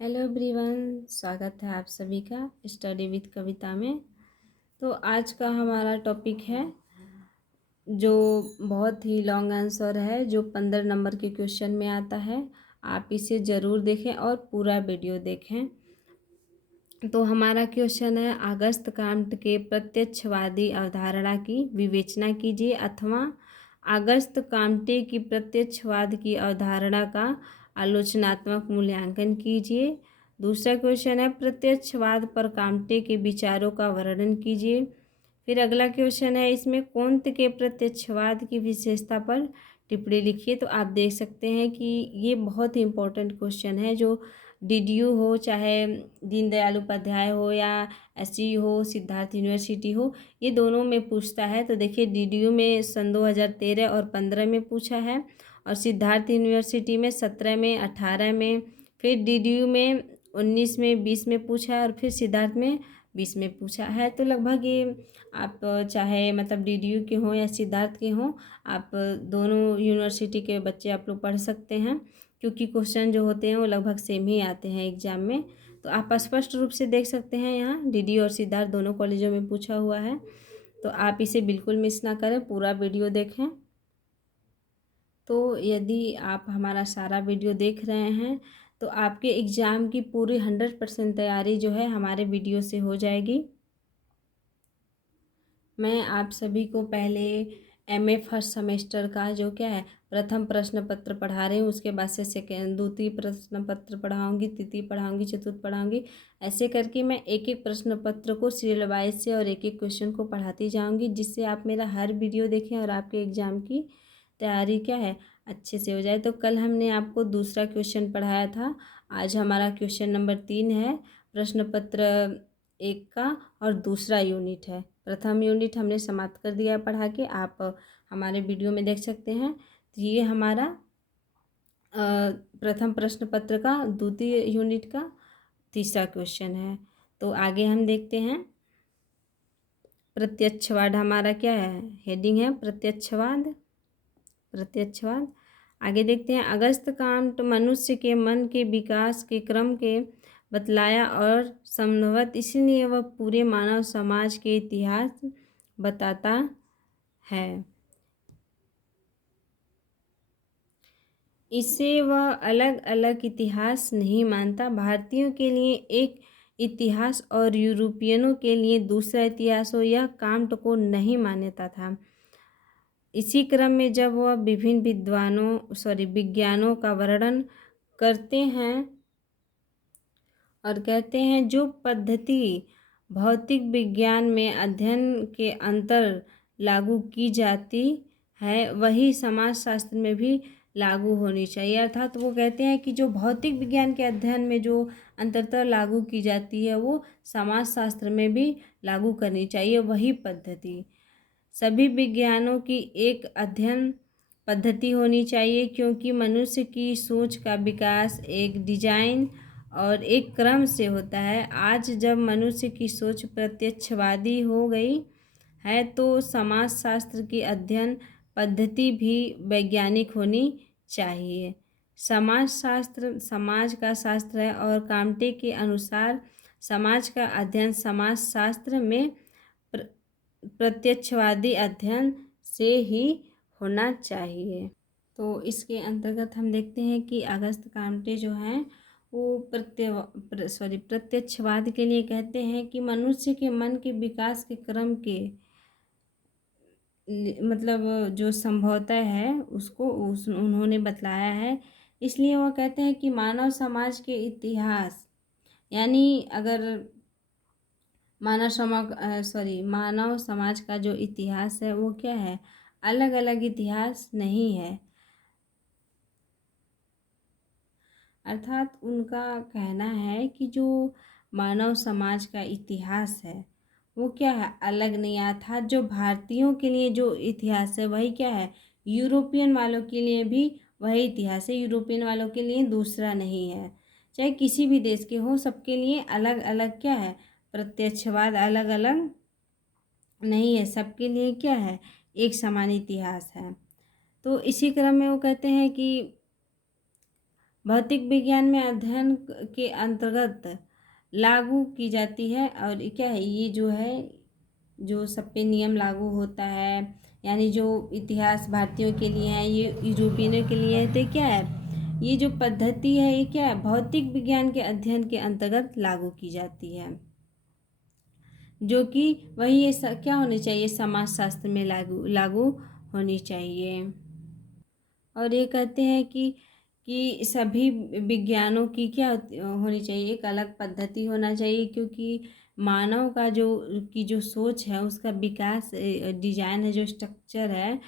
Hello everyone, स्वागत है आप सभी का स्टडी विद कविता में। तो आज का हमारा टॉपिक है जो बहुत ही लॉन्ग आंसर है, जो 15 नंबर के क्वेश्चन में आता है। आप इसे ज़रूर देखें और पूरा वीडियो देखें। तो हमारा क्वेश्चन है, अगस्त कांट के प्रत्यक्षवादी अवधारणा की विवेचना कीजिए, अथवा अगस्त कांटे की प्रत्यक्षवाद की अवधारणा का आलोचनात्मक मूल्यांकन कीजिए। दूसरा क्वेश्चन है, प्रत्यक्षवाद पर कांटे के विचारों का वर्णन कीजिए। फिर अगला क्वेश्चन है, इसमें कोंत के प्रत्यक्षवाद की विशेषता पर टिप्पणी लिखिए। तो आप देख सकते हैं कि ये बहुत ही इम्पोर्टेंट क्वेश्चन है, जो डीडीयू हो, चाहे दीनदयाल उपाध्याय हो, या एसयू हो, सिद्धार्थ यूनिवर्सिटी हो, ये दोनों में पूछता है। तो देखिए, डीडीयू में सन 2013 और 15 में पूछा है, और सिद्धार्थ यूनिवर्सिटी में 17 में, 18 में, फिर डीडीयू में 19 में, 20 में पूछा है, और फिर सिद्धार्थ में 20 में पूछा है। तो लगभग ये आप चाहे मतलब डीडीयू के हों या सिद्धार्थ के हों, आप दोनों यूनिवर्सिटी के बच्चे आप लोग पढ़ सकते हैं, क्योंकि क्वेश्चन जो होते हैं वो लगभग सेम ही आते हैं एग्जाम में। तो आप स्पष्ट रूप से देख सकते हैं, यहाँ डीडीयू और सिद्धार्थ दोनों कॉलेजों में पूछा हुआ है। तो आप इसे बिल्कुल मिस ना करें, पूरा वीडियो देखें। तो यदि आप हमारा सारा वीडियो देख रहे हैं तो आपके एग्ज़ाम की पूरी 100% तैयारी जो है हमारे वीडियो से हो जाएगी। मैं आप सभी को पहले एमए फर्स्ट सेमेस्टर का जो क्या है प्रथम प्रश्न पत्र पढ़ा रही हूँ, उसके बाद से सेकेंड द्वितीय प्रश्न पत्र पढ़ाऊँगी, तृतीय पढ़ाऊँगी, चतुर्थ पढ़ाऊँगी। ऐसे करके मैं एक एक प्रश्न पत्र को सीरियल वाइज से और एक एक क्वेश्चन को पढ़ाती जाऊँगी, जिससे आप मेरा हर वीडियो देखें और आपके एग्ज़ाम की तैयारी क्या है अच्छे से हो जाए। तो कल हमने आपको दूसरा क्वेश्चन पढ़ाया था, आज हमारा क्वेश्चन नंबर 3 है, प्रश्न पत्र 1 का, और दूसरा यूनिट है। प्रथम यूनिट हमने समाप्त कर दिया पढ़ा के, आप हमारे वीडियो में देख सकते हैं। तो ये हमारा प्रथम प्रश्न पत्र का द्वितीय यूनिट का तीसरा क्वेश्चन है। तो आगे हम देखते हैं, प्रत्यक्षवाद हमारा क्या है, हेडिंग है प्रत्यक्षवाद। प्रत्यक्षवाद आगे देखते हैं, अगस्त कांट मनुष्य के मन के विकास के क्रम के बतलाया और संभवत इसलिए वह पूरे मानव समाज के इतिहास बताता है। इसे वह अलग अलग इतिहास नहीं मानता। भारतीयों के लिए एक इतिहास और यूरोपियनों के लिए दूसरा इतिहास हो, यह कांट को नहीं मान्यता था। इसी क्रम में जब वह विभिन्न विज्ञानों का वर्णन करते हैं और कहते हैं, जो पद्धति भौतिक विज्ञान में अध्ययन के अंतर लागू की जाती है, वही समाजशास्त्र में भी लागू होनी चाहिए। अर्थात वो कहते हैं कि जो भौतिक विज्ञान के अध्ययन में जो अंतरता लागू की जाती है, वो समाजशास्त्र में भी लागू करनी चाहिए वही पद्धति। सभी विज्ञानों की एक अध्ययन पद्धति होनी चाहिए, क्योंकि मनुष्य की सोच का विकास एक डिजाइन और एक क्रम से होता है। आज जब मनुष्य की सोच प्रत्यक्षवादी हो गई है, तो समाजशास्त्र की अध्ययन पद्धति भी वैज्ञानिक होनी चाहिए। समाजशास्त्र समाज का शास्त्र है, और कांटे के अनुसार समाज का अध्ययन समाजशास्त्र में प्रत्यक्षवादी अध्ययन से ही होना चाहिए। तो इसके अंतर्गत हम देखते हैं कि अगस्त कांटे जो हैं वो प्रत्यक्षवाद के लिए कहते हैं कि मनुष्य के मन के विकास के क्रम के मतलब जो संभवतः है उसको उन्होंने बतलाया है। इसलिए वो कहते हैं कि मानव समाज के इतिहास, यानी अगर मानव समाज का जो इतिहास है वो क्या है, अलग अलग इतिहास नहीं है। अर्थात उनका कहना है कि जो मानव समाज का इतिहास है वो क्या है, अलग नहीं। अर्थात जो भारतीयों के लिए जो इतिहास है वही क्या है, यूरोपियन वालों के लिए भी वही इतिहास है, यूरोपियन वालों के लिए दूसरा नहीं है। चाहे किसी भी देश के हो, सबके लिए अलग अलग क्या है, प्रत्यक्षवाद अलग अलग नहीं है, सबके लिए क्या है, एक समान इतिहास है। तो इसी क्रम में वो कहते हैं कि भौतिक विज्ञान में अध्ययन के अंतर्गत लागू की जाती है। और क्या है, ये जो है, जो सब पे नियम लागू होता है, यानी जो इतिहास भारतीयों के लिए है, ये यूरोपियनों के लिए है, तो क्या है, ये जो पद्धति है ये क्या है, भौतिक विज्ञान के अध्ययन के अंतर्गत लागू की जाती है, जो कि वही ये क्या होनी चाहिए, समाज शास्त्र में लागू लागू होनी चाहिए। और ये कहते हैं कि सभी विज्ञानों की क्या होनी चाहिए, एक अलग पद्धति होना चाहिए, क्योंकि मानव का जो सोच है, उसका विकास, डिजाइन है, जो स्ट्रक्चर है,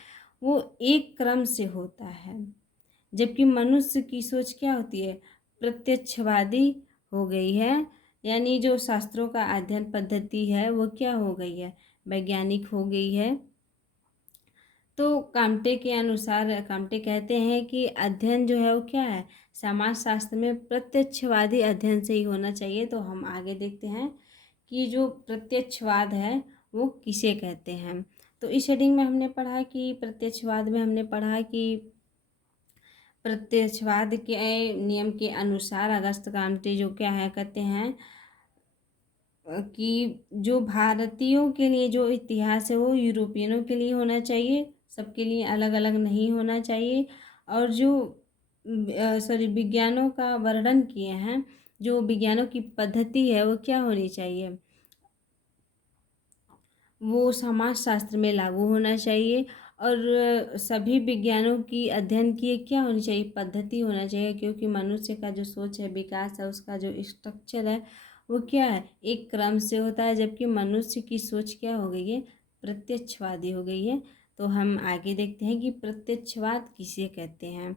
वो एक क्रम से होता है, जबकि मनुष्य की सोच क्या होती है, प्रत्यक्षवादी हो गई है। यानी जो शास्त्रों का अध्ययन पद्धति है वो क्या हो गई है, वैज्ञानिक हो गई है। तो काम्टे के अनुसार, काम्टे कहते हैं कि अध्ययन जो है वो क्या है, समाज शास्त्र में प्रत्यक्षवादी अध्ययन से ही होना चाहिए। तो हम आगे देखते हैं कि जो प्रत्यक्षवाद है वो किसे कहते हैं। तो इस हेडिंग में हमने पढ़ा कि प्रत्यक्षवाद में हमने पढ़ा कि प्रत्यक्षवाद के नियम के अनुसार अगस्त काम्टे जो क्या है कहते हैं कि जो भारतीयों के लिए जो इतिहास है वो यूरोपियनों के लिए होना चाहिए, सबके लिए अलग अलग नहीं होना चाहिए। और जो विज्ञानों का वर्णन किए हैं, जो विज्ञानों की पद्धति है वो क्या होनी चाहिए, वो समाज शास्त्र में लागू होना चाहिए। और सभी विज्ञानों की अध्ययन की क्या होनी चाहिए, पद्धति होना चाहिए, क्योंकि मनुष्य का जो सोच है, विकास है, उसका जो स्ट्रक्चर है वो क्या है, एक क्रम से होता है, जबकि मनुष्य की सोच क्या हो गई है, प्रत्यक्षवादी हो गई है। तो हम आगे देखते हैं कि प्रत्यक्षवाद किसे कहते हैं।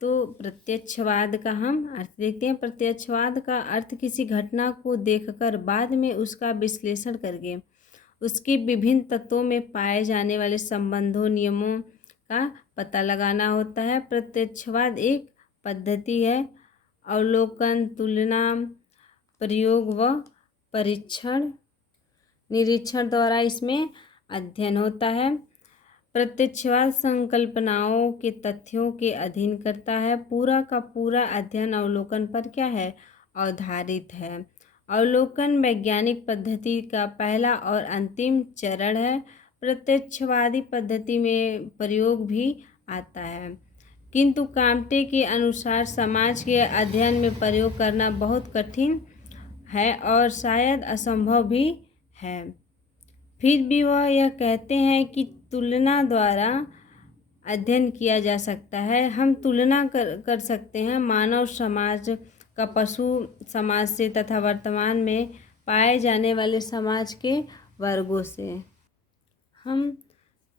तो प्रत्यक्षवाद का हम अर्थ देखते हैं। प्रत्यक्षवाद का अर्थ किसी घटना को देखकर बाद में उसका विश्लेषण करके उसके विभिन्न तत्वों में पाए जाने वाले संबंधों, नियमों का पता लगाना होता है। प्रत्यक्षवाद एक पद्धति है, अवलोकन, तुलना, प्रयोग व परीक्षण, निरीक्षण द्वारा इसमें अध्ययन होता है। प्रत्यक्षवाद संकल्पनाओं के तथ्यों के अधीन करता है। पूरा का पूरा अध्ययन अवलोकन पर क्या है, आधारित है। अवलोकन वैज्ञानिक पद्धति का पहला और अंतिम चरण है। प्रत्यक्षवादी पद्धति में प्रयोग भी आता है, किंतु काम्टे के अनुसार समाज के अध्ययन में प्रयोग करना बहुत कठिन है और शायद असंभव भी है। फिर भी वह यह कहते हैं कि तुलना द्वारा अध्ययन किया जा सकता है। हम तुलना कर सकते हैं मानव समाज का पशु समाज से तथा वर्तमान में पाए जाने वाले समाज के वर्गों से। हम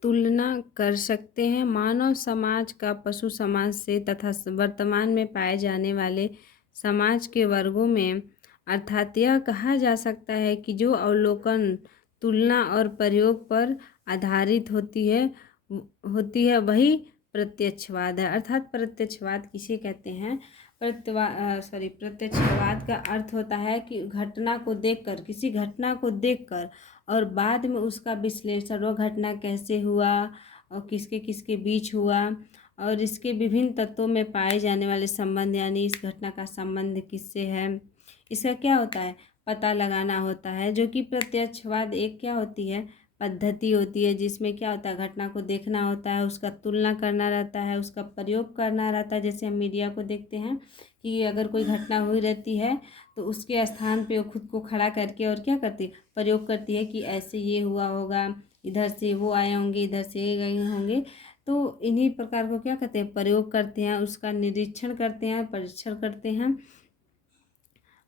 तुलना कर सकते हैं मानव समाज का पशु समाज से तथा वर्तमान में पाए जाने वाले समाज के वर्गों में। अर्थात यह कहा जा सकता है कि जो अवलोकन, तुलना और प्रयोग पर आधारित होती है वही प्रत्यक्षवाद है। अर्थात प्रत्यक्षवाद किसे कहते हैं, प्रत्यक्षवाद का अर्थ होता है कि घटना को देखकर, किसी घटना को देखकर और बाद में उसका विश्लेषण, वो घटना कैसे हुआ और किसके किसके बीच हुआ और इसके विभिन्न तत्वों में पाए जाने वाले संबंध, यानी इस घटना का संबंध किससे है, इसका क्या होता है, पता लगाना होता है। जो कि प्रत्यक्षवाद एक क्या होती है, पद्धति होती है, जिसमें क्या होता है, घटना को देखना होता है, उसका तुलना करना रहता है, उसका प्रयोग करना रहता है। जैसे हम मीडिया को देखते हैं कि अगर कोई घटना हुई रहती है तो उसके स्थान पे वो खुद को खड़ा करके और क्या करती है, प्रयोग करती है कि ऐसे ये हुआ होगा, इधर से वो आए होंगे, इधर से ये गए होंगे। तो इन्हीं प्रकार को क्या कहते हैं, प्रयोग करते हैं, उसका निरीक्षण करते हैं, परीक्षण करते हैं।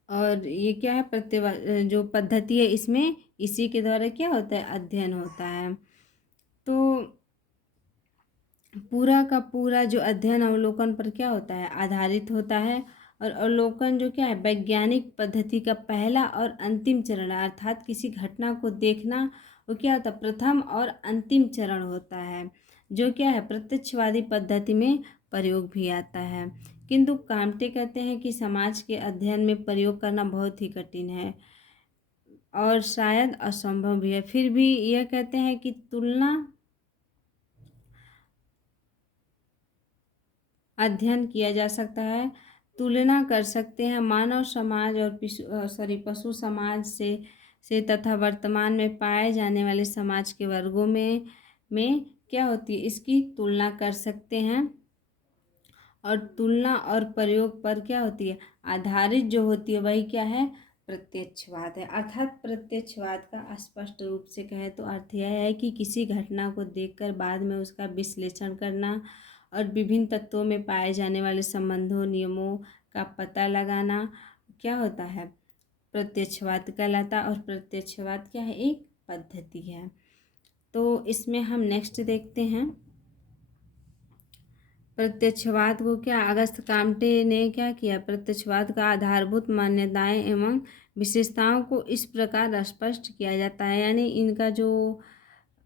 और ये क्या है, जो पद्धति है इसमें इसी के द्वारा क्या होता है, अध्ययन होता है। तो पूरा का पूरा जो अध्ययन अवलोकन पर क्या होता है, आधारित होता है। और अवलोकन जो क्या है, वैज्ञानिक पद्धति का पहला और अंतिम चरण है। अर्थात किसी घटना को देखना वो क्या होता है, प्रथम और अंतिम चरण होता है, जो क्या है, प्रत्यक्षवादी पद्धति में प्रयोग भी आता है। किंतु काम्टे कहते हैं कि समाज के अध्ययन में प्रयोग करना बहुत ही कठिन है और शायद असंभव भी है। फिर भी यह कहते हैं कि तुलना अध्ययन किया जा सकता है। तुलना कर सकते हैं मानव समाज और पशु समाज से तथा वर्तमान में पाए जाने वाले समाज के वर्गों में क्या होती है, इसकी तुलना कर सकते हैं। और तुलना और प्रयोग पर क्या होती है, आधारित जो होती है वही क्या है, प्रत्यक्षवाद है। अर्थात प्रत्यक्षवाद का स्पष्ट रूप से कहें तो अर्थ यह है कि किसी घटना को देखकर बाद में उसका विश्लेषण करना और विभिन्न तत्वों में पाए जाने वाले संबंधों नियमों का पता लगाना क्या होता है, प्रत्यक्षवाद कहलाता। और प्रत्यक्षवाद क्या है, एक पद्धति है। तो इसमें हम नेक्स्ट देखते हैं प्रत्यक्षवाद को। क्या अगस्त काम्टे ने क्या किया, प्रत्यक्षवाद का आधारभूत मान्यताएं एवं विशेषताओं को इस प्रकार स्पष्ट किया जाता है, यानी इनका जो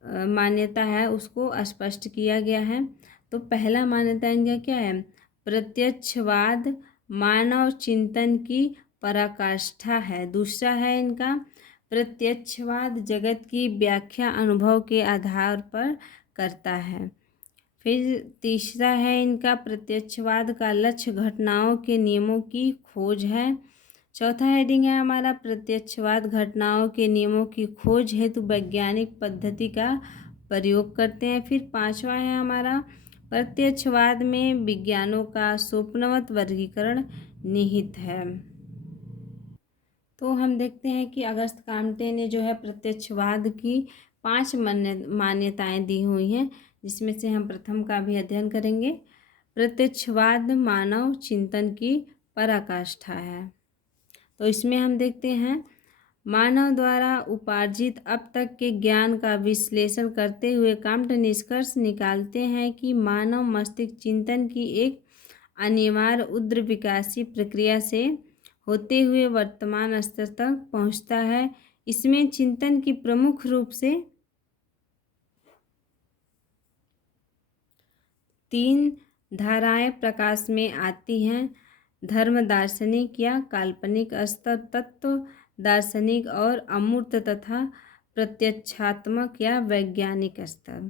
मान्यता है उसको स्पष्ट किया गया है। तो पहला मान्यता इनका क्या है, प्रत्यक्षवाद मानव चिंतन की पराकाष्ठा है। दूसरा है इनका, प्रत्यक्षवाद जगत की व्याख्या अनुभव के आधार पर करता है। फिर तीसरा है इनका, प्रत्यक्षवाद का लक्ष्य घटनाओं के नियमों की खोज है। चौथा हेडिंग है हमारा, प्रत्यक्षवाद घटनाओं के नियमों की खोज हेतु वैज्ञानिक पद्धति का प्रयोग करते हैं। फिर पांचवा है हमारा, प्रत्यक्षवाद में विज्ञानों का स्वप्नवत वर्गीकरण निहित है। तो हम देखते हैं कि अगस्त काम्टे ने जो है प्रत्यक्षवाद की 5 मान्यताएं दी हुई हैं, जिसमें से हम प्रथम का भी अध्ययन करेंगे। प्रत्यक्षवाद मानव चिंतन की पराकाष्ठा है। तो इसमें हम देखते हैं, मानव द्वारा उपार्जित अब तक के ज्ञान का विश्लेषण करते हुए काम्टे निष्कर्ष निकालते हैं कि मानव मस्तिष्क चिंतन की एक अनिवार्य उग्र विकासी प्रक्रिया से होते हुए वर्तमान स्तर तक पहुंचता है। इसमें चिंतन की प्रमुख रूप से 3 धाराएं प्रकाश में आती हैं, धर्म दार्शनिक या काल्पनिक स्तर, तत्व दार्शनिक और अमूर्त तथा प्रत्यक्षात्मक या वैज्ञानिक स्तर।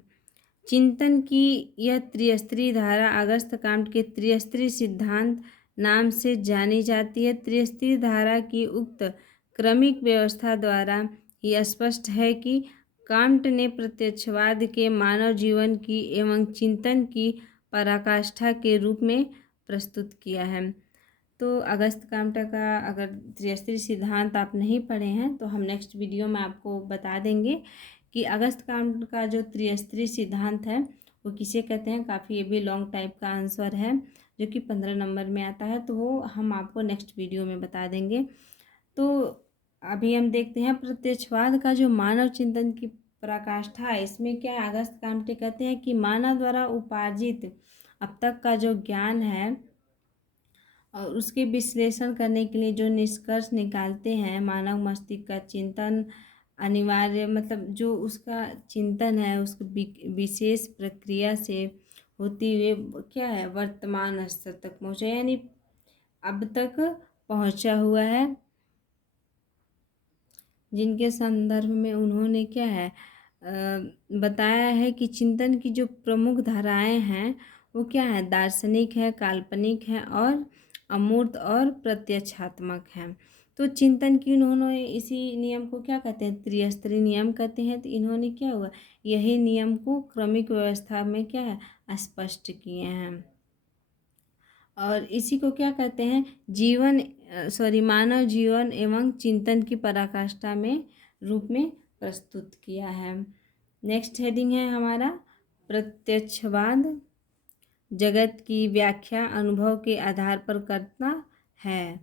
चिंतन की यह त्रिस्तरीय धारा अगस्त काम्टे के त्रिस्तरीय सिद्धांत नाम से जानी जाती है। त्रिस्तरीय धारा की उक्त क्रमिक व्यवस्था द्वारा यह स्पष्ट है कि काम्टे ने प्रत्यक्षवाद के मानव जीवन की एवं चिंतन की पराकाष्ठा के रूप में प्रस्तुत किया है। तो अगस्त काम्टे का अगर त्रिस्तरीय सिद्धांत आप नहीं पढ़े हैं तो हम नेक्स्ट वीडियो में आपको बता देंगे कि अगस्त काम्टे का जो त्रिस्तरीय सिद्धांत है वो किसे कहते हैं। काफ़ी ये भी लॉन्ग टाइप का आंसर है जो कि 15 नंबर में आता है, तो वो हम आपको नेक्स्ट वीडियो में बता देंगे। तो अभी हम देखते हैं प्रत्यक्षवाद का जो मानव चिंतन की पराकाष्ठा है, इसमें क्या है, अगस्त काम्टे कहते हैं कि मानव द्वारा उपार्जित अब तक का जो ज्ञान है और उसके विश्लेषण करने के लिए जो निष्कर्ष निकालते हैं, मानव मस्तिष्क का चिंतन अनिवार्य मतलब जो उसका चिंतन है उसको विशेष प्रक्रिया से होते हुए क्या है, वर्तमान स्तर तक पहुँचा, यानी अब तक पहुँचा हुआ है, जिनके संदर्भ में उन्होंने क्या है बताया है कि चिंतन की जो प्रमुख धाराएं हैं वो क्या है, दार्शनिक है, काल्पनिक है और अमूर्त और प्रत्यक्षात्मक है। तो चिंतन की उन्होंने इसी नियम को क्या कहते हैं, त्रिस्तरीय नियम कहते हैं। तो इन्होंने क्या हुआ, यही नियम को क्रमिक व्यवस्था में क्या है स्पष्ट किए हैं और इसी को क्या कहते हैं, मानव जीवन एवं चिंतन की पराकाष्ठा में रूप में प्रस्तुत किया है। नेक्स्ट हेडिंग है हमारा, प्रत्यक्षवाद जगत की व्याख्या अनुभव के आधार पर करता है।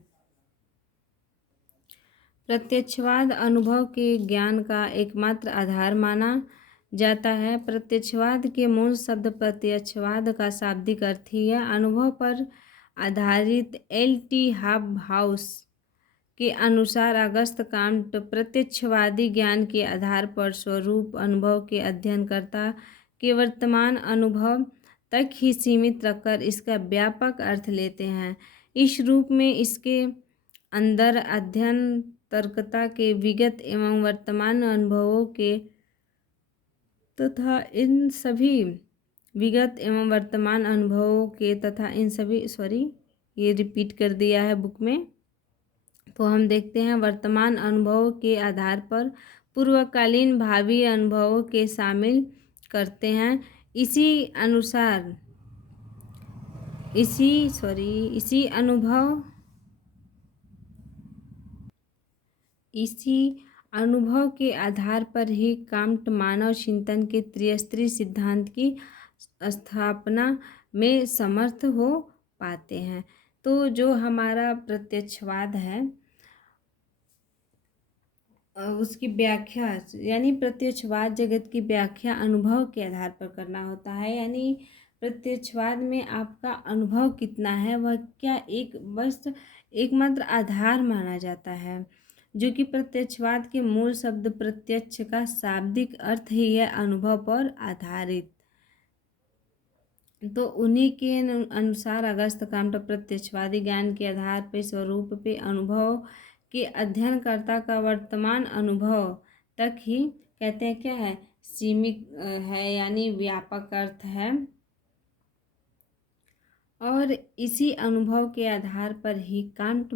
प्रत्यक्षवाद अनुभव के ज्ञान का एकमात्र आधार माना जाता है। प्रत्यक्षवाद के मूल शब्द प्रत्यक्षवाद का शाब्दिक अर्थ ही है अनुभव पर आधारित। L.T. हॉबहाउस के अनुसार अगस्त काम्टे प्रत्यक्षवादी ज्ञान के आधार पर स्वरूप अनुभव के अध्ययन करता के वर्तमान अनुभव तक ही सीमित रखकर इसका व्यापक अर्थ लेते हैं। इस रूप में इसके अंदर अध्ययन तर्कता के विगत एवं वर्तमान अनुभवों के तथा इन सभी विगत एवं वर्तमान अनुभवों के तथा इन सभी ये रिपीट कर दिया है बुक में। तो हम देखते हैं, वर्तमान अनुभव के आधार पर पूर्वकालीन भावी अनुभवों के शामिल करते हैं। इसी अनुसार इसी अनुभव के आधार पर ही कांट मानव चिंतन के त्रिस्तरीय सिद्धांत की स्थापना में समर्थ हो पाते हैं। तो जो हमारा प्रत्यक्षवाद है उसकी व्याख्या, यानी प्रत्यक्षवाद जगत की व्याख्या अनुभव के आधार पर करना होता है। यानी प्रत्यक्षवाद में आपका अनुभव कितना है वह क्या एकमात्र आधार माना जाता है, जो कि प्रत्यक्षवाद के मूल शब्द प्रत्यक्ष का शाब्दिक अर्थ ही है अनुभव पर आधारित। तो उन्हीं के अनुसार अगस्त कांट प्रत्यक्षवादी ज्ञान के आधार पर स्वरूप पे अनुभव के अध्ययनकर्ता का वर्तमान अनुभव तक ही कहते हैं क्या है, सीमित है, यानी व्यापक अर्थ है। और इसी अनुभव के आधार पर ही कांट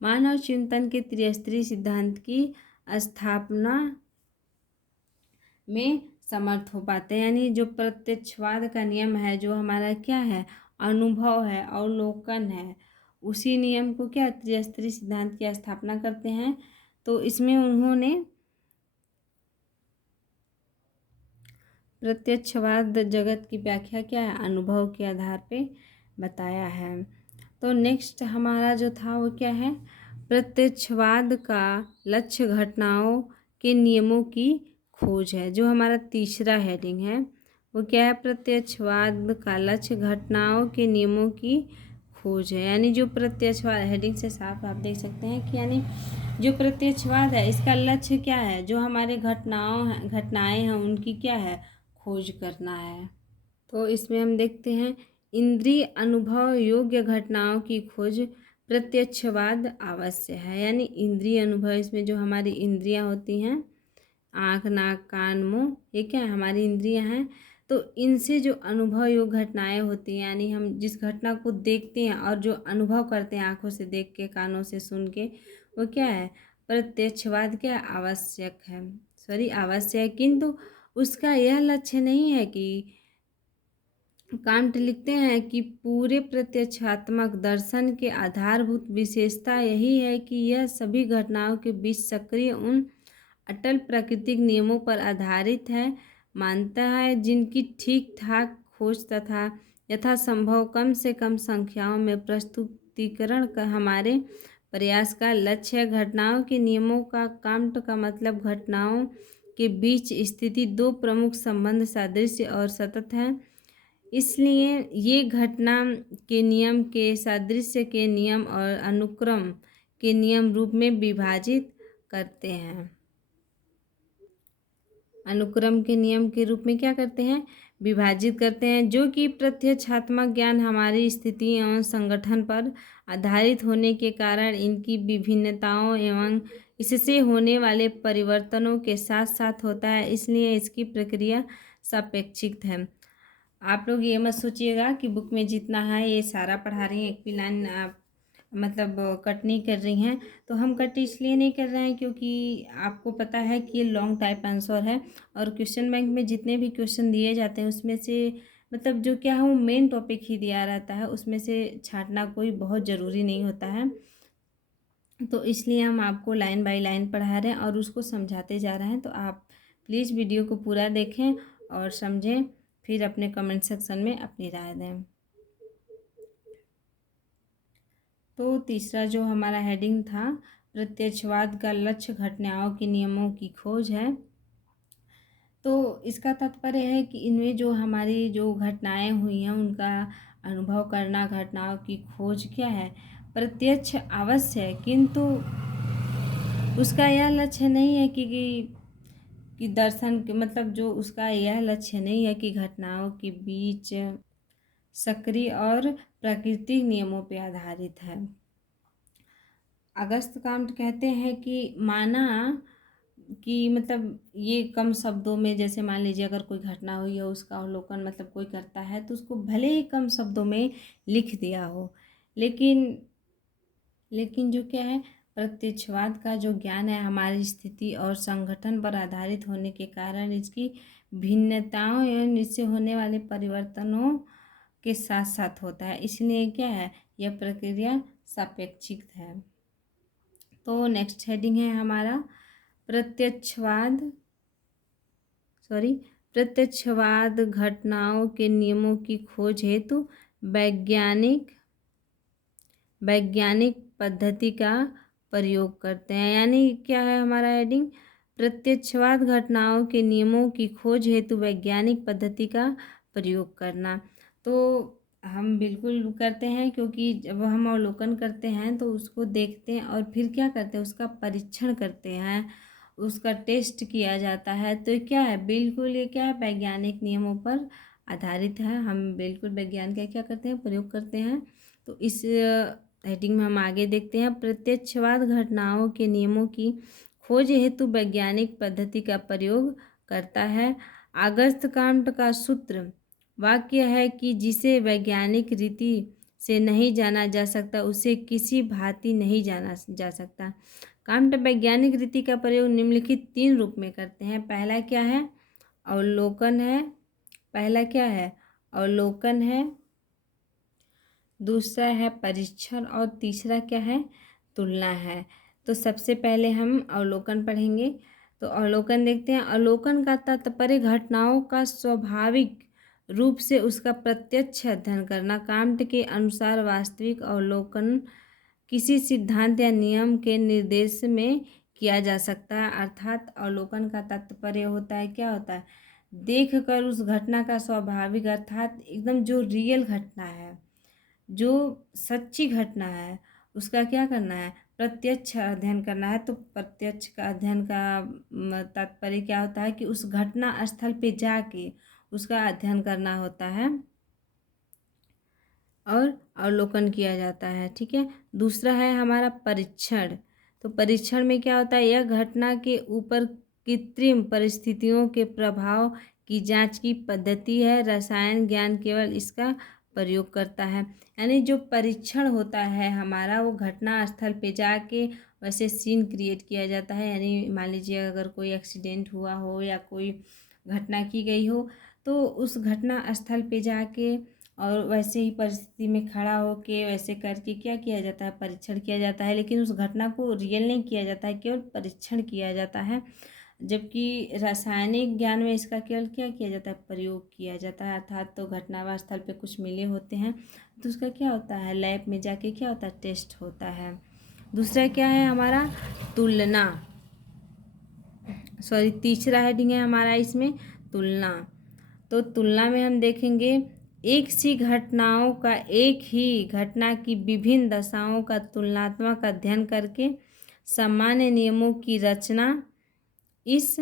मानव चिंतन के त्रिस्तरीय सिद्धांत की स्थापना में समर्थ हो पाते हैं। यानी जो प्रत्यक्षवाद का नियम है, जो हमारा क्या है, अनुभव है, अवलोकन है, उसी नियम को क्या त्रिस्तरीय सिद्धांत की स्थापना करते हैं। तो इसमें उन्होंने प्रत्यक्षवाद जगत की व्याख्या क्या है, अनुभव के आधार पे बताया है। तो नेक्स्ट हमारा जो था वो क्या है, प्रत्यक्षवाद का लक्ष्य घटनाओं के नियमों की खोज है। जो हमारा तीसरा हेडिंग है वो क्या है, प्रत्यक्षवाद का लक्ष्य घटनाओं के नियमों की खोज है। यानी जो प्रत्यक्षवाद, हेडिंग से साफ आप देख सकते हैं कि यानी जो प्रत्यक्षवाद है इसका लक्ष्य क्या है, जो हमारे घटनाएं हैं उनकी क्या है, खोज करना है। तो इसमें हम देखते हैं, इंद्रिय अनुभव योग्य घटनाओं की खोज प्रत्यक्षवाद अवश्य है। यानी इंद्रिय अनुभव, इसमें जो हमारी इंद्रियां होती हैं, आँख, नाक, कान, मुँह, ये क्या है, हमारी इंद्रियां हैं। तो इनसे जो अनुभव योग्य घटनाएं होती हैं, यानी हम जिस घटना को देखते हैं और जो अनुभव करते हैं आँखों से देख के, कानों से सुन के, वो क्या है, प्रत्यक्षवाद क्या आवश्यक है, आवश्यक है। किंतु उसका यह लक्ष्य नहीं है कि कांट लिखते हैं कि पूरे प्रत्यक्षात्मक दर्शन के आधारभूत विशेषता यही है कि यह सभी घटनाओं के बीच सक्रिय उन अटल प्राकृतिक नियमों पर आधारित है, मानता है, जिनकी ठीक ठाक खोज तथा यथासंभव कम से कम संख्याओं में प्रस्तुतिकरण का हमारे प्रयास का लक्ष्य है। घटनाओं के नियमों का कांट का मतलब घटनाओं के बीच स्थिति दो प्रमुख संबंध सादृश्य और सतत है। इसलिए ये घटना के नियम के सादृश्य के नियम और अनुक्रम के नियम रूप में विभाजित करते हैं। अनुक्रम के नियम के रूप में क्या करते हैं, विभाजित करते हैं, जो कि प्रत्यक्षात्मक ज्ञान हमारी स्थिति एवं संगठन पर आधारित होने के कारण इनकी विभिन्नताओं एवं इससे होने वाले परिवर्तनों के साथ साथ होता है। इसलिए इसकी प्रक्रिया सापेक्षिक है। आप लोग ये मत सोचिएगा कि बुक में जितना है ये सारा पढ़ा रही हैं, एक भी लाइन आप मतलब कट नहीं कर रही हैं। तो हम कट इसलिए नहीं कर रहे हैं क्योंकि आपको पता है कि ये लॉन्ग टाइप आंसर है, और क्वेश्चन बैंक में जितने भी क्वेश्चन दिए जाते हैं उसमें से मतलब जो क्या है वो मेन टॉपिक ही दिया रहता है, उसमें से छांटना कोई बहुत ज़रूरी नहीं होता है। तो इसलिए हम आपको लाइन बाय लाइन पढ़ा रहे हैं और उसको समझाते जा रहे हैं। तो आप प्लीज़ वीडियो को पूरा देखें और समझें, फिर अपने कमेंट सेक्शन में अपनी राय दें। तो तीसरा जो हमारा हेडिंग था, प्रत्यक्षवाद का लक्ष्य घटनाओं के नियमों की खोज है। तो इसका तात्पर्य है कि इनमें जो हमारी जो घटनाएं हुई हैं उनका अनुभव करना, घटनाओं की खोज क्या है, प्रत्यक्ष अवश्य है, किंतु उसका यह लक्ष्य नहीं है कि दर्शन के मतलब जो उसका यह लक्ष्य नहीं है कि घटनाओं के बीच सक्रिय और प्राकृतिक नियमों पर आधारित है। अगस्त कांट कहते हैं कि माना कि मतलब ये कम शब्दों में, जैसे मान लीजिए अगर कोई घटना हुई है उसका अवलोकन मतलब कोई करता है तो उसको भले ही कम शब्दों में लिख दिया हो, लेकिन लेकिन जो क्या है, प्रत्यक्षवाद का जो ज्ञान है हमारी स्थिति और संगठन पर आधारित होने के कारण इसकी भिन्नताओं एवं इससे होने वाले परिवर्तनों के साथ साथ होता है, इसलिए क्या है, यह प्रक्रिया सापेक्षिक है। तो नेक्स्ट हेडिंग है हमारा प्रत्यक्षवाद प्रत्यक्षवाद घटनाओं के नियमों की खोज हेतु वैज्ञानिक पद्धति का प्रयोग करते हैं। यानी क्या है हमारा हेडिंग, प्रत्यक्षवाद घटनाओं के नियमों की खोज हेतु वैज्ञानिक पद्धति का प्रयोग करना। तो हम बिल्कुल करते हैं, क्योंकि जब हम अवलोकन करते हैं तो उसको देखते हैं और फिर क्या करते हैं, उसका परीक्षण करते हैं, उसका टेस्ट किया जाता है। तो क्या है, बिल्कुल ये क्या है, वैज्ञानिक नियमों पर आधारित है। हम बिल्कुल विज्ञान का क्या करते हैं, प्रयोग करते हैं। तो इस हेडिंग में हम आगे देखते हैं, प्रत्यक्षवाद घटनाओं के नियमों की खोज हेतु वैज्ञानिक पद्धति का प्रयोग करता है। अगस्त काम्ट का सूत्र वाक्य है कि जिसे वैज्ञानिक रीति से नहीं जाना जा सकता उसे किसी भांति नहीं जाना जा सकता। काम्ट वैज्ञानिक रीति का प्रयोग निम्नलिखित 3 रूप में करते हैं। पहला क्या है, अवलोकन है। अवलोकन है, दूसरा है परीक्षण और तीसरा क्या है, तुलना है। तो सबसे पहले हम अवलोकन पढ़ेंगे। तो अवलोकन देखते हैं। अवलोकन का तात्पर्य घटनाओं का स्वाभाविक रूप से उसका प्रत्यक्ष अध्ययन करना। काम्ट के अनुसार वास्तविक अवलोकन किसी सिद्धांत या नियम के निर्देश में किया जा सकता है। अर्थात अवलोकन का तात्पर्य होता है, क्या होता है, देख कर उस घटना का स्वाभाविक, अर्थात एकदम जो रियल घटना है, जो सच्ची घटना है, उसका क्या करना है, प्रत्यक्ष अध्ययन करना है। तो प्रत्यक्ष का अध्ययन का तात्पर्य क्या होता है कि उस घटना स्थल पे जाके उसका अध्ययन करना होता है और अवलोकन किया जाता है। ठीक है। दूसरा है हमारा परीक्षण। तो परीक्षण में क्या होता है, यह घटना के ऊपर कृत्रिम परिस्थितियों के प्रभाव की जांच की पद्धति है। रसायन ज्ञान केवल इसका प्रयोग करता है। यानी जो परीक्षण होता है हमारा, वो घटना स्थल पे जाके वैसे सीन क्रिएट किया जाता है। यानी मान लीजिए अगर कोई एक्सीडेंट हुआ हो या कोई घटना की गई हो, तो उस घटना स्थल पे जाके और वैसे ही परिस्थिति में खड़ा होके वैसे करके क्या किया जाता है, परीक्षण किया जाता है। लेकिन उस घटना को रियल नहीं किया जाता है, केवल परीक्षण किया जाता है। जबकि रासायनिक ज्ञान में इसका केवल क्या किया जाता है, प्रयोग किया जाता है। अर्थात तो घटना स्थल पे कुछ मिले होते हैं तो उसका क्या होता है, लैब में जाके क्या होता है, टेस्ट होता है। दूसरा क्या है हमारा, तुलना। तीसरा हेडिंग है हमारा इसमें तुलना। तो तुलना में हम देखेंगे एक सी घटनाओं का, एक ही घटना की विभिन्न दशाओं का तुलनात्मक अध्ययन करके सामान्य नियमों की रचना इस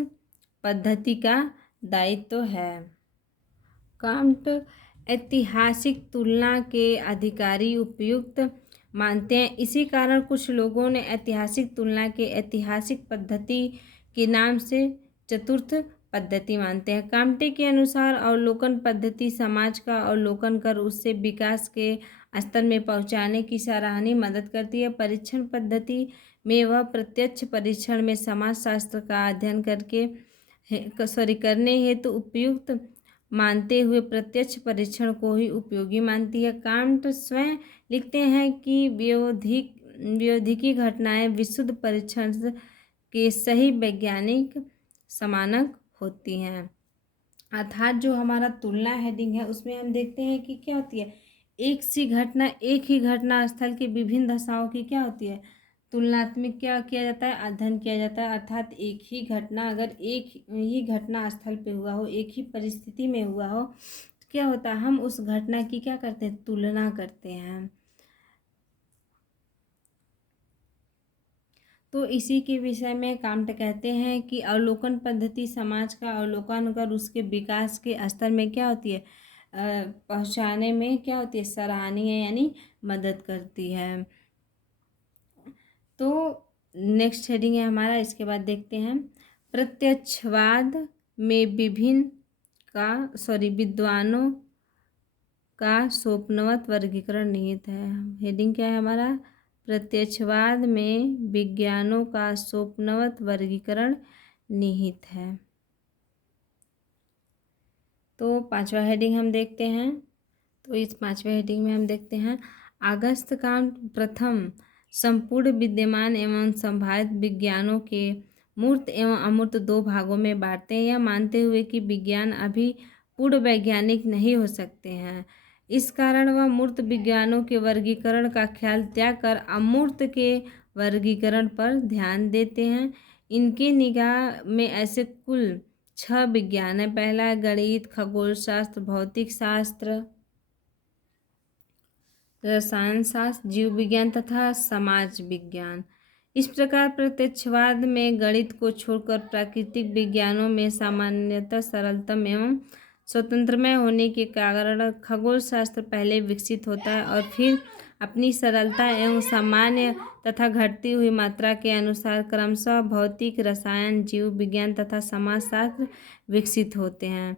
पद्धति का दायित्व है। काम्ट ऐतिहासिक तुलना के अधिकारी उपयुक्त मानते हैं। इसी कारण कुछ लोगों ने ऐतिहासिक तुलना के ऐतिहासिक पद्धति के नाम से चतुर्थ पद्धति मानते हैं। काम्टे के अनुसार अवलोकन पद्धति समाज का अवलोकन कर उससे विकास के स्तर में पहुंचाने की सराहनीय मदद करती है। परीक्षण पद्धति में वह प्रत्यक्ष परीक्षण में समाज शास्त्र का अध्ययन करने हेतु उपयुक्त मानते हुए प्रत्यक्ष परीक्षण को ही उपयोगी मानती है। काम्ट स्वयं लिखते हैं कि व्यावधिक घटनाएं विशुद्ध परीक्षण के सही वैज्ञानिक समानक होती हैं। अर्थात जो हमारा तुलना हेडिंग है उसमें हम देखते हैं कि क्या होती है, एक ही घटना स्थल की विभिन्न दशाओं की क्या होती है, तुलनात्मक क्या किया जाता है, अध्ययन किया जाता है। अर्थात एक ही घटना अगर एक ही घटना स्थल पे हुआ हो, एक ही परिस्थिति में हुआ हो, तो क्या होता है, हम उस घटना की क्या करते हैं, तुलना करते हैं। तो इसी के विषय में काम्ट कहते हैं कि अवलोकन पद्धति समाज का अवलोकन कर उसके विकास के स्तर में क्या होती है, पहुंचाने में क्या होती है, सराहनीय यानी मदद करती है। तो नेक्स्ट हेडिंग है हमारा, इसके बाद देखते हैं प्रत्यक्षवाद में विद्वानों का स्वप्नवत वर्गीकरण निहित है। हेडिंग क्या है हमारा? प्रत्यक्षवाद में विज्ञानों का स्वप्नवत वर्गीकरण निहित है। तो पांचवा हेडिंग हम देखते हैं। तो इस पांचवें हेडिंग में हम देखते हैं अगस्त कांट प्रथम संपूर्ण विद्यमान एवं संभावित विज्ञानों के मूर्त एवं अमूर्त दो भागों में बांटते हैं, यह मानते हुए कि विज्ञान अभी पूर्ण वैज्ञानिक नहीं हो सकते हैं। इस कारण वह मूर्त विज्ञानों के वर्गीकरण का ख्याल त्याग कर अमूर्त के वर्गीकरण पर ध्यान देते हैं। इनके निगाह में ऐसे कुल 6 विज्ञान है। पहला है गणित, खगोल शास्त्र, भौतिक शास्त्र, रसायन शास्त्र, जीव विज्ञान तथा समाज विज्ञान। इस प्रकार प्रत्यक्षवाद में गणित को छोड़कर प्राकृतिक विज्ञानों में सामान्यतः सरलतम एवं स्वतंत्रमय होने के कारण खगोल शास्त्र पहले विकसित होता है और फिर अपनी सरलता एवं सामान्य तथा घटती हुई मात्रा के अनुसार क्रमशः भौतिक, रसायन, जीव विज्ञान तथा समाजशास्त्र विकसित होते हैं।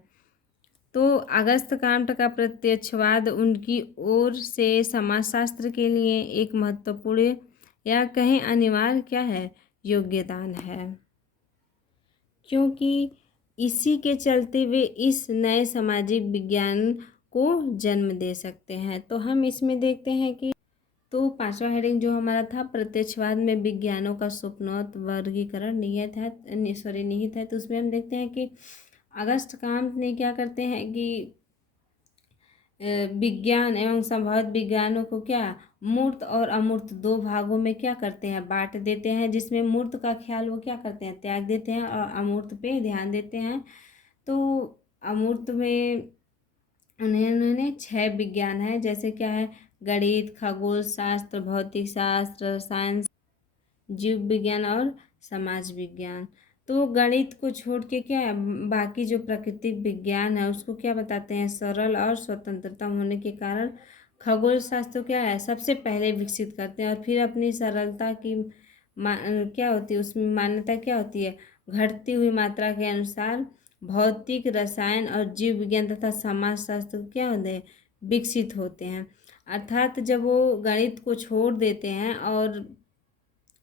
तो अगस्त कांट का प्रत्यक्षवाद उनकी ओर से समाजशास्त्र के लिए एक महत्वपूर्ण या कहीं अनिवार्य क्या है? योगदान है, क्योंकि इसी के चलते वे इस नए सामाजिक विज्ञान को जन्म दे सकते हैं। तो हम इसमें देखते हैं कि तो पांचवा हेडिंग जो हमारा था प्रत्यक्षवाद में विज्ञानों का स्वप्नवत वर्गीकरण निहित है। तो उसमें हम देखते हैं कि अगस्त कांट ने क्या करते हैं कि विज्ञान एवं संभावित विज्ञानों को क्या मूर्त और अमूर्त दो भागों में क्या करते हैं? बांट देते हैं, जिसमें मूर्त का ख्याल वो क्या करते हैं? त्याग देते हैं और अमूर्त पे ध्यान देते हैं। तो अमूर्त में उन्होंने 6 विज्ञान है, जैसे क्या है? गणित, खगोल शास्त्र, भौतिक शास्त्र, साइंस, जीव विज्ञान और समाज विज्ञान। तो गणित को छोड़ के क्या है बाकी जो प्राकृतिक विज्ञान है उसको क्या बताते हैं? सरल और स्वतंत्रता होने के कारण खगोल शास्त्र क्या है सबसे पहले विकसित करते हैं और फिर अपनी सरलता की क्या होती है उसमें मान्यता क्या होती है? घटती हुई मात्रा के अनुसार भौतिक, रसायन और जीव विज्ञान तथा समाजशास्त्र क्या होते हैं? विकसित होते हैं। अर्थात जब वो गणित को छोड़ देते हैं और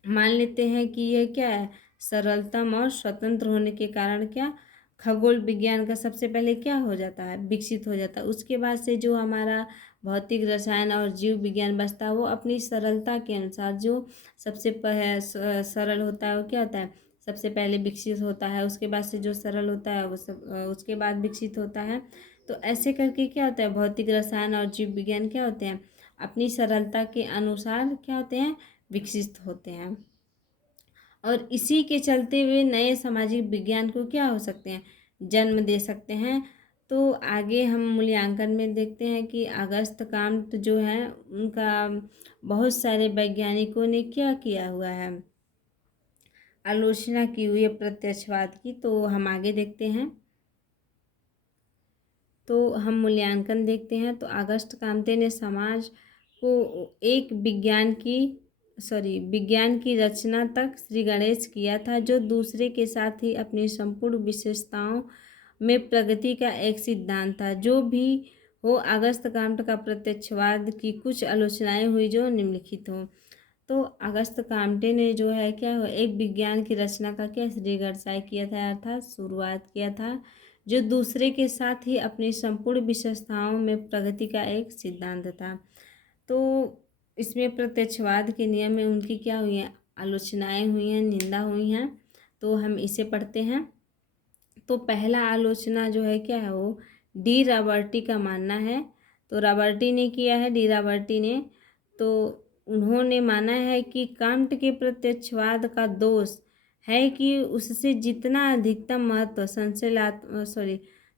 मान लेते हैं कि यह क्या है? सरलतम और स्वतंत्र होने के कारण क्या खगोल विज्ञान का सबसे पहले क्या हो जाता है? विकसित हो जाता है। उसके बाद से जो हमारा भौतिक, रसायन और जीव विज्ञान बचता है वो अपनी सरलता के अनुसार जो सबसे सरल होता है वो क्या होता है? सबसे पहले विकसित होता है। उसके बाद से जो सरल होता है वो सब उसके बाद विकसित होता है। तो ऐसे करके क्या होता है? भौतिक, रसायन और जीव विज्ञान क्या होते हैं? अपनी सरलता के अनुसार क्या होते हैं? विकसित होते हैं। और इसी के चलते हुए नए सामाजिक विज्ञान को क्या हो सकते हैं? जन्म दे सकते हैं। तो आगे हम मूल्यांकन में देखते हैं कि अगस्त कांट जो है उनका बहुत सारे वैज्ञानिकों ने क्या किया हुआ है? आलोचना की हुई है प्रत्यक्षवाद की। तो हम आगे देखते हैं। तो हम मूल्यांकन देखते हैं। तो अगस्त कांटे ने समाज को एक विज्ञान की रचना तक श्री गणेश किया था, जो दूसरे के साथ ही अपनी संपूर्ण विशेषताओं में प्रगति का एक सिद्धांत था। जो भी हो, अगस्त कांट का प्रत्यक्षवाद की कुछ आलोचनाएं हुई जो निम्नलिखित हो। तो अगस्त कांटे ने जो है क्या एक विज्ञान की रचना का क्या श्रीगणेश किया था, अर्थात शुरुआत किया था, जो दूसरे के साथ ही अपनी संपूर्ण विशेषताओं में प्रगति का एक सिद्धांत था। तो इसमें प्रत्यक्षवाद के नियम में उनकी क्या हुई है? आलोचनाएं हुई हैं, निंदा हुई हैं। तो हम इसे पढ़ते हैं। तो पहला आलोचना जो है क्या है वो डी रॉबर्टी का मानना है। तो रॉबर्टी ने किया है, डी रॉबर्टी ने। तो उन्होंने माना है कि कांट के प्रत्यक्षवाद का दोष है कि उससे जितना अधिकतम महत्व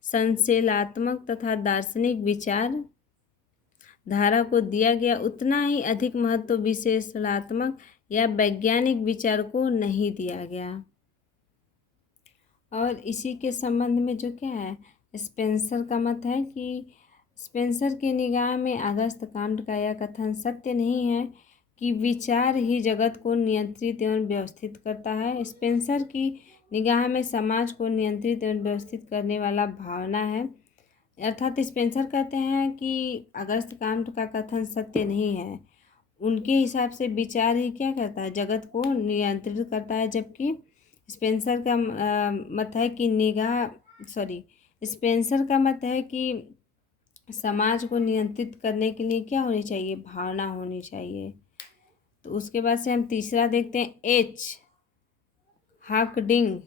संशयनात्मक तथा दार्शनिक विचार धारा को दिया गया, उतना ही अधिक महत्व विश्लेषणात्मक या वैज्ञानिक विचार को नहीं दिया गया। और इसी के संबंध में जो क्या है स्पेंसर का मत है कि स्पेंसर की निगाह में अगस्त कांट का यह कथन सत्य नहीं है कि विचार ही जगत को नियंत्रित एवं व्यवस्थित करता है। स्पेंसर की निगाह में समाज को नियंत्रित एवं व्यवस्थित करने वाला भावना है। अर्थात स्पेंसर कहते हैं कि अगस्त कांट का कथन सत्य नहीं है। उनके हिसाब से विचार ही क्या करता है, जगत को नियंत्रित करता है, जबकि स्पेंसर का मत है कि स्पेंसर का मत है कि समाज को नियंत्रित करने के लिए क्या होनी चाहिए, भावना होनी चाहिए। तो उसके बाद से हम तीसरा देखते हैं। एच हाकडिंग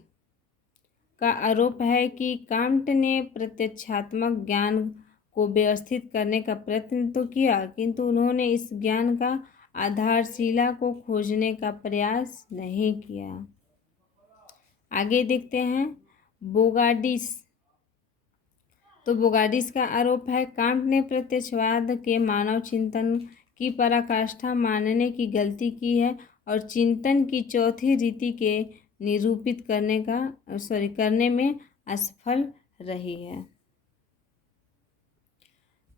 का आरोप है कि कांट ने प्रत्यक्षात्मक ज्ञान को व्यवस्थित करने का प्रयत्न तो किया, किंतु उन्होंने इस ज्ञान का आधारशिला को खोजने का प्रयास नहीं किया। आगे देखते हैं बोगाडिस। तो बोगाडिस का आरोप है कांट ने प्रत्यक्षवाद के मानव चिंतन की पराकाष्ठा मानने की गलती की है और चिंतन की चौथी रीति के निरूपित करने में असफल रही है।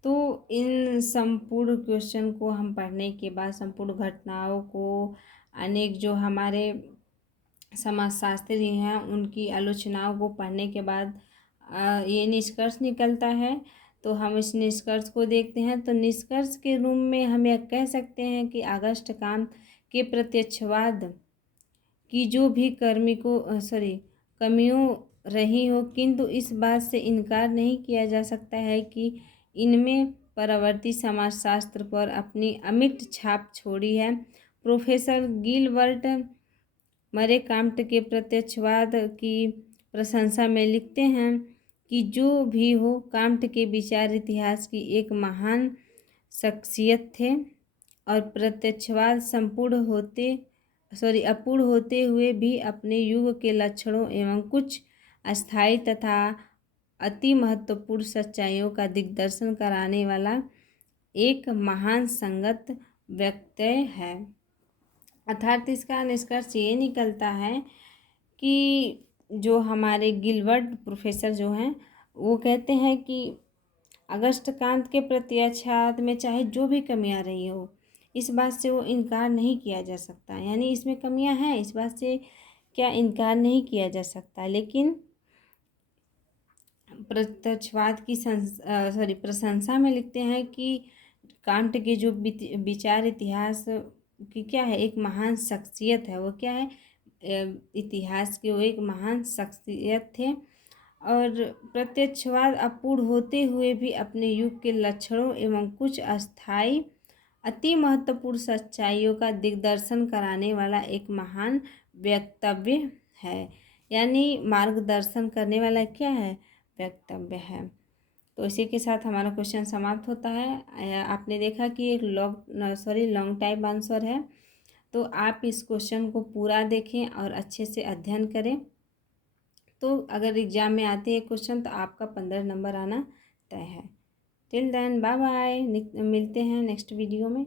तो इन संपूर्ण क्वेश्चन को हम पढ़ने के बाद, संपूर्ण घटनाओं को, अनेक जो हमारे समाजशास्त्री हैं उनकी आलोचनाओं को पढ़ने के बाद ये निष्कर्ष निकलता है। तो हम इस निष्कर्ष को देखते हैं। तो निष्कर्ष के रूप में हम यह कह सकते हैं कि अगस्त कांट के प्रत्यक्षवाद की जो भी कमियों रही हो, किंतु इस बात से इनकार नहीं किया जा सकता है कि इनमें परावर्ती समाजशास्त्र पर अपनी अमिट छाप छोड़ी है। प्रोफेसर गिलबर्ट मरे कांट के प्रत्यक्षवाद की प्रशंसा में लिखते हैं कि जो भी हो, कांट के विचार इतिहास की एक महान शख्सियत थे और प्रत्यक्षवाद अपूर्ण होते हुए भी अपने युग के लक्षणों एवं कुछ अस्थायी तथा अति महत्वपूर्ण सच्चाइयों का दिग्दर्शन कराने वाला एक महान संगत व्यक्ति है। अर्थात इसका निष्कर्ष ये निकलता है कि जो हमारे गिलबर्ट प्रोफेसर जो हैं वो कहते हैं कि अगस्त कांट के प्रत्यक्षवाद में चाहे जो भी कमियां रही हो, इस बात से वो इनकार नहीं किया जा सकता। यानी इसमें कमियां हैं, इस बात से क्या इनकार नहीं किया जा सकता। लेकिन प्रत्यक्षवाद की प्रशंसा में लिखते हैं कि कांट के जो विचार इतिहास की क्या है, एक महान शख्सियत है। वो क्या है, इतिहास के वो एक महान शख्सियत थे और प्रत्यक्षवाद अपूर्ण होते हुए भी अपने युग के लक्षणों एवं कुछ अस्थायी अति महत्वपूर्ण सच्चाइयों का दिग्दर्शन कराने वाला एक महान व्यक्तव्य है। यानी मार्गदर्शन करने वाला क्या है, व्यक्तव्य है। तो इसी के साथ हमारा क्वेश्चन समाप्त होता है। आपने देखा कि एक लॉन्ग टाइप आंसर है। तो आप इस क्वेश्चन को पूरा देखें और अच्छे से अध्ययन करें। तो अगर एग्ज़ाम में आते हैं क्वेश्चन तो आपका 15 नंबर आना तय है। टिल देन बाय बाय, मिलते हैं नेक्स्ट वीडियो में।